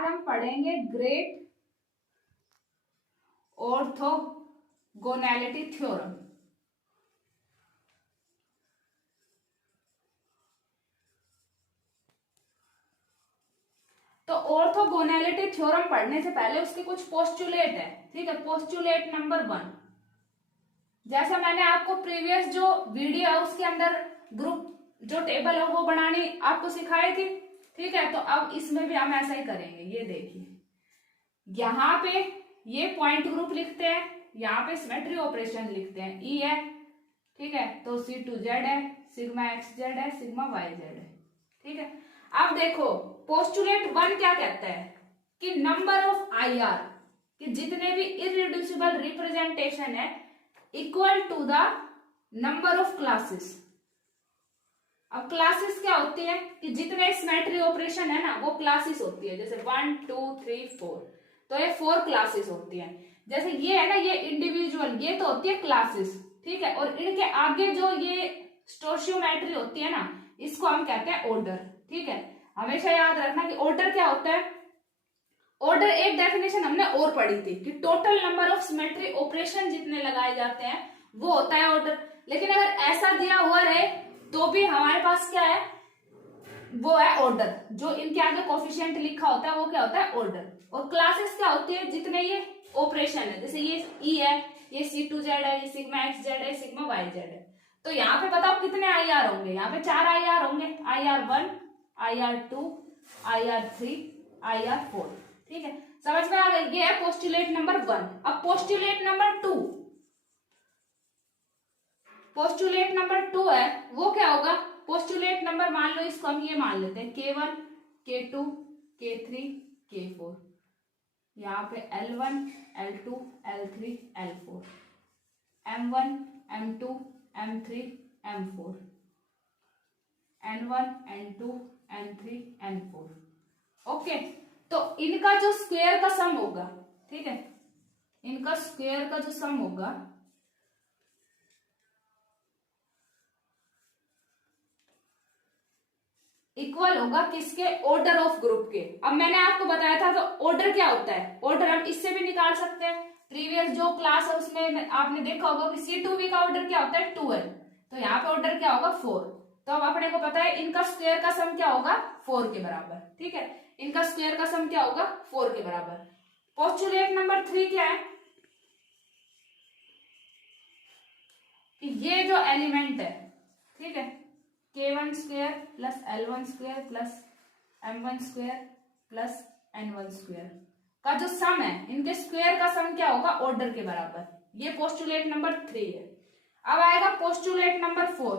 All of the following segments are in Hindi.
आज हम पढ़ेंगे ग्रेट ऑर्थोगोनैलिटी थ्योरम। तो ऑर्थोगोनैलिटी थ्योरम पढ़ने से पहले उसके कुछ पोस्टुलेट है, ठीक है। पोस्टुलेट नंबर 1, जैसा मैंने आपको प्रीवियस जो वीडियो है उसके अंदर ग्रुप जो टेबल है वो बनानी आपको सिखाई थी, ठीक है। तो अब इसमें भी हम ऐसा ही करेंगे। ये देखिए, यहाँ पे ये पॉइंट ग्रुप लिखते हैं, यहाँ पे सिमेट्री ऑपरेशन लिखते हैं, ई है, ठीक है। तो C2Z है, सिग्मा XZ है, सिग्मा YZ है, ठीक है। अब देखो पोस्टुलेट 1 क्या कहता है कि नंबर ऑफ IR कि जितने भी इररिड्यूसिबल रिप्रेजेंटेशन है equal to the number of classes. अब क्लासेस क्या होती है कि जितने सिमेट्री ऑपरेशन है ना वो क्लासेस होती है, जैसे 1 2 3 4, तो ये 4 क्लासेस होती है। जैसे ये है ना, ये इंडिविजुअल, ये तो होती है क्लासेस, ठीक है। और इनके आगे जो ये स्टोशियोमेट्री होती है ना, इसको हम कहते हैं ऑर्डर, ठीक है। हमेशा याद रखना कि ऑर्डर क्या होता है। ऑर्डर एक डेफिनेशन हमने और पढ़ी थी कि total number of symmetry operation जितने लगाए जाते हैं वो होता है ऑर्डर। लेकिन अगर ऐसा दिया हुआ रहे तो भी हमारे पास क्या है, वो है ऑर्डर। जो इनके आगे कोफिशिएंट लिखा होता है वो क्या होता है, ऑर्डर। और क्लासेस क्या होती है, जितने ये ऑपरेशन है, जैसे ये ई है, ये C2Z है, ये सिग्मा XZ है, सिग्मा YZ है। तो यहाँ पे बताओ कितने IR होंगे, यहाँ पे 4 IR होंगे, IR1, IR2, IR3, IR4, ठीक है। समझ में आ गई। ये है पोस्टुलेट नंबर 1। अब पोस्टुलेट नंबर 2, पोस्टुलेट नंबर 2 है वो क्या होगा। पोस्टुलेट नंबर मान लो इसको हम ये मान लेते हैं K1, K2, K3, K4। यहाँ पे L1, L2, L3, L4, M1, M2, M3, M4, N1, N2, N3, N4। Okay, तो इनका जो स्क्वायर का सम होगा, ठीक है, इनका स्क्वायर का जो सम होगा इक्वल होगा किसके, ऑर्डर ऑफ ग्रुप के। अब मैंने आपको बताया था तो ऑर्डर क्या होता है, ऑर्डर हम इससे भी निकाल सकते हैं। प्रीवियस जो क्लास है उसमें आपने देखा होगा कि C2V का ऑर्डर क्या होता है 2 है, तो यहाँ पे ऑर्डर क्या होगा 4। तो अब अपने को पता है इनका स्क्वायर का सम क्या होगा 4 के बराबर, ठीक है। इनका स्क्वायर का सम क्या होगा 4 के बराबर। पोस्टुलेट नंबर 3 क्या है कि ये जो एलिमेंट है, ठीक है, K1 square plus L1 square plus M1 square plus N1 square का जो सम है, इनके स्क्वायर का सम क्या होगा ऑर्डर के बराबर। ये पोस्टुलेट नंबर 3 है। अब आएगा पोस्टुलेट नंबर 4।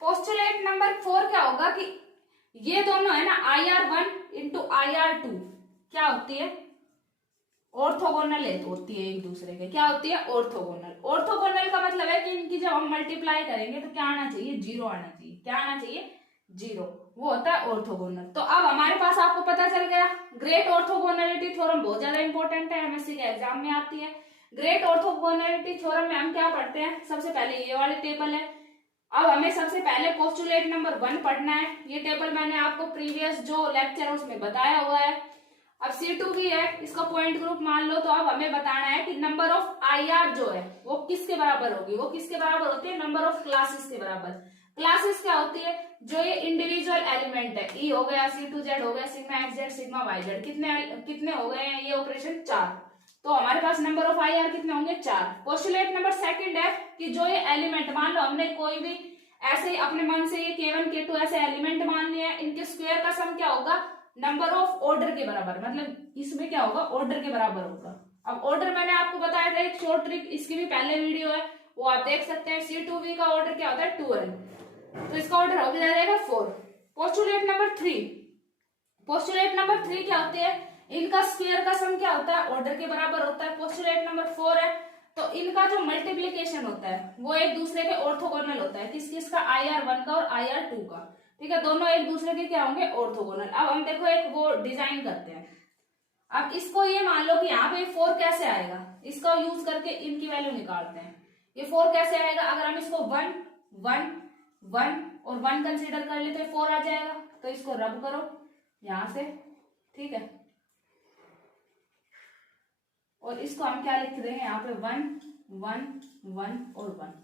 पोस्टुलेट नंबर 4 क्या होगा कि ये दोनों है ना IR1 इंटू IR2 क्या होती है, ऑर्थोगोनल होती है एक दूसरे के। क्या होती है, ऑर्थोगोनल। ऑर्थोगोनल का मतलब है कि इनकी जब हम मल्टीप्लाई करेंगे तो क्या आना चाहिए, 0 आना चाहिए। क्या आना चाहिए, 0, वो होता है ऑर्थोगोनल। तो अब हमारे पास आपको पता चल गया ग्रेट ऑर्थोगोनैलिटी थ्योरम बहुत ज्यादा इंपॉर्टेंट है, एमएससी के एग्जाम में आती है। ग्रेट ऑर्थोगोनैलिटी थ्योरम में हम क्या पढ़ते हैं, सबसे पहले ये वाली टेबल है। अब हमें सबसे पहले पोस्टुलेट नंबर 1 पढ़ना है। ये टेबल मैंने आपको प्रीवियस जो लेक्चर है उसमें बताया हुआ है। अब C2V है, इसका पॉइंट ग्रुप मान लो। तो अब हमें बताना है कि नंबर ऑफ IR जो है वो किसके बराबर होगी, वो किसके बराबर होती है, नंबर ऑफ क्लासेस के बराबर। क्लासेस क्या होती है, जो ये इंडिविजुअल एलिमेंट है, E हो गया, C2Z हो गया, सिग्मा XZ, सिग्मा YZ, कितने हो गए हैं ये ऑपरेशन 4। तो हमारे पास नंबर ऑफ IR कितने होंगे 4। पोस्टुलेट नंबर 2 है कि जो ये एलिमेंट, मान लो हमने कोई भी ऐसे ही अपने मन से ये K1 K2 ऐसे एलिमेंट मान लिया, इनके स्क्वायर का सम क्या होगा नंबर ऑफ ऑर्डर के बराबर, मतलब इसमें क्या होगा ऑर्डर के बराबर होगा। अब ऑर्डर मैंने आपको बताया था एक शॉर्ट ट्रिक, इसकी भी पहले वीडियो है वो आप देख सकते हैं। C2V का ऑर्डर क्या होता है 2 है, तो इसका ऑर्डर हो जाएगा 4। पोस्टुलेट नंबर 3, पोस्टुलेट नंबर 3 क्या होती है, इनका स्क्वायर का सम क्या होता है ऑर्डर के बराबर होता है। पोस्टुलेट नंबर 4 है तो इनका जो मल्टीप्लीकेशन होता है वो एक दूसरे के ऑर्थोगोनल होता है। किस किसका, IR1 का और IR2 का, ठीक है, दोनों एक दूसरे के क्या होंगे ऑर्थोगोनल। अब हम देखो एक वो डिजाइन करते हैं। अब इसको ये मान लो कि यहाँ पे 4 कैसे आएगा, इसका यूज करके इनकी वैल्यू निकालते हैं। ये 4 कैसे आएगा, अगर हम इसको 1 1 1 और 1 कंसीडर कर ले तो 4 आ जाएगा। तो इसको रब करो यहाँ से ठीक है। और इसको हम क्या लिख देंगे यहाँ पे 1 1 1 और 1,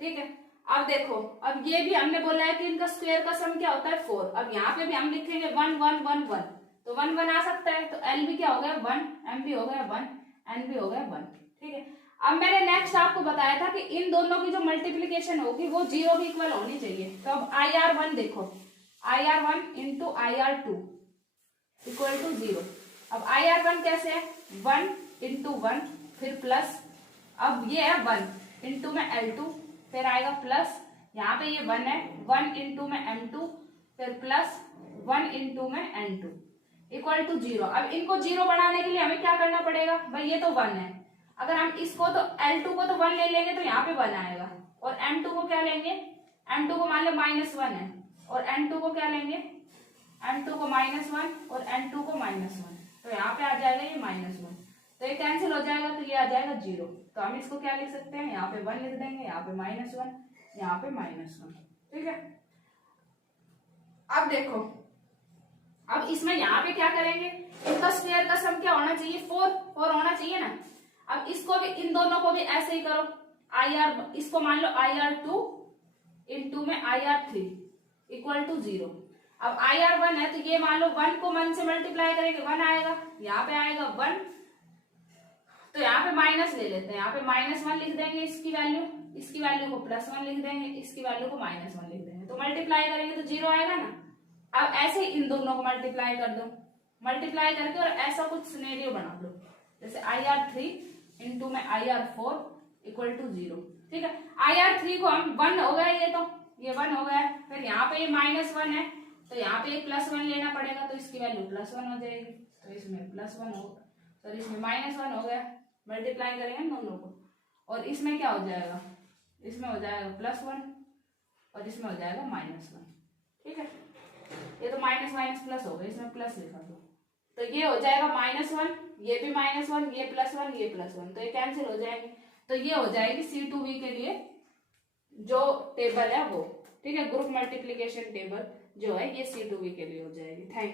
ठीक है। अब देखो, अब ये भी हमने बोला है कि इनका स्क्वायर का सम क्या होता है 4। अब यहाँ पे भी हम लिखेंगे 1 1 1 1, तो 1 1 आ सकता है, तो L भी क्या हो गया 1, M भी हो गया 1, N भी हो गया 1, ठीक है। अब मैंने नेक्स्ट आपको बताया था कि इन दोनों की जो मल्टीप्लीकेशन होगी वो 0 की इक्वल होनी चाहिए। तो अब IR1 देखो, IR1 into IR2 equal to 0। अब IR1 कैसे है 1 इंटू 1 फिर प्लस, अब ये है 1 इंटू में L2 फिर आएगा प्लस, यहाँ पे ये 1 है 1 इंटू में M2 फिर प्लस 1 इंटू में N2 इक्वल टू 0। अब इनको 0 बनाने के लिए हमें क्या करना पड़ेगा भाई, ये तो 1 है, अगर हम इसको तो L2 को तो 1 ले लेंगे तो यहाँ पे 1 आएगा, और M2 को क्या लेंगे, M2 को मान लो -1 है, और N2 को क्या लेंगे, M2 को -1 और N2 को -1, तो यहाँ पे आ जाएगा ये -1, तो ये कैंसिल हो जाएगा, तो ये आ जाएगा 0। तो हम इसको क्या लिख सकते हैं, यहाँ पे 1 लिख देंगे, यहाँ पे -1, यहाँ पे -1, ठीक है। अब देखो, अब इसमें यहाँ पे क्या करेंगे, इनका स्क्वायर का सम क्या होना चाहिए 4 होना चाहिए ना। अब इसको भी, इन दोनों को भी ऐसे ही करो, इसको मान लो IR2 इंटू में IR3 इक्वल टू 0। अब IR1 है तो ये मान लो 1 को 1 से मल्टीप्लाई करेंगे 1 आएगा, यहाँ पे आएगा 1, तो यहाँ पे माइनस ले लेते हैं, यहाँ पे -1 लिख देंगे इसकी वैल्यू को +1 लिख देंगे, इसकी वैल्यू को -1 लिख देंगे, तो मल्टीप्लाई करेंगे तो 0 आएगा ना। अब ऐसे ही इन दोनों को मल्टीप्लाई कर दो, मल्टीप्लाई करके और ऐसा कुछ सिनेरियो बना दो, जैसे IR3 इंटू में IR4 इक्वल टू 0, ठीक है। IR3 को हम 1 हो गया, ये 1 हो गया है, फिर यहाँ पे ये -1 है तो यहाँ पे +1 लेना पड़ेगा, तो इसकी वैल्यू +1 हो जाएगी, तो इसमें +1 हो, सॉरी इसमें -1 हो गया, मल्टीप्लाई करेंगे दोनों को, और इसमें क्या हो जाएगा, इसमें हो जाएगा +1 और इसमें हो जाएगा -1, ठीक है। ये तो माइनस माइनस प्लस हो गया, इसमें प्लस लिखा दो, तो ये हो जाएगा -1, ये भी -1, ये +1, ये +1, तो ये कैंसिल हो जाएंगे, तो ये हो जाएगी C2V के लिए जो टेबल है वो, ठीक है। ग्रुप मल्टीप्लीकेशन टेबल जो है ये C2V के लिए हो जाएगी। Thank you.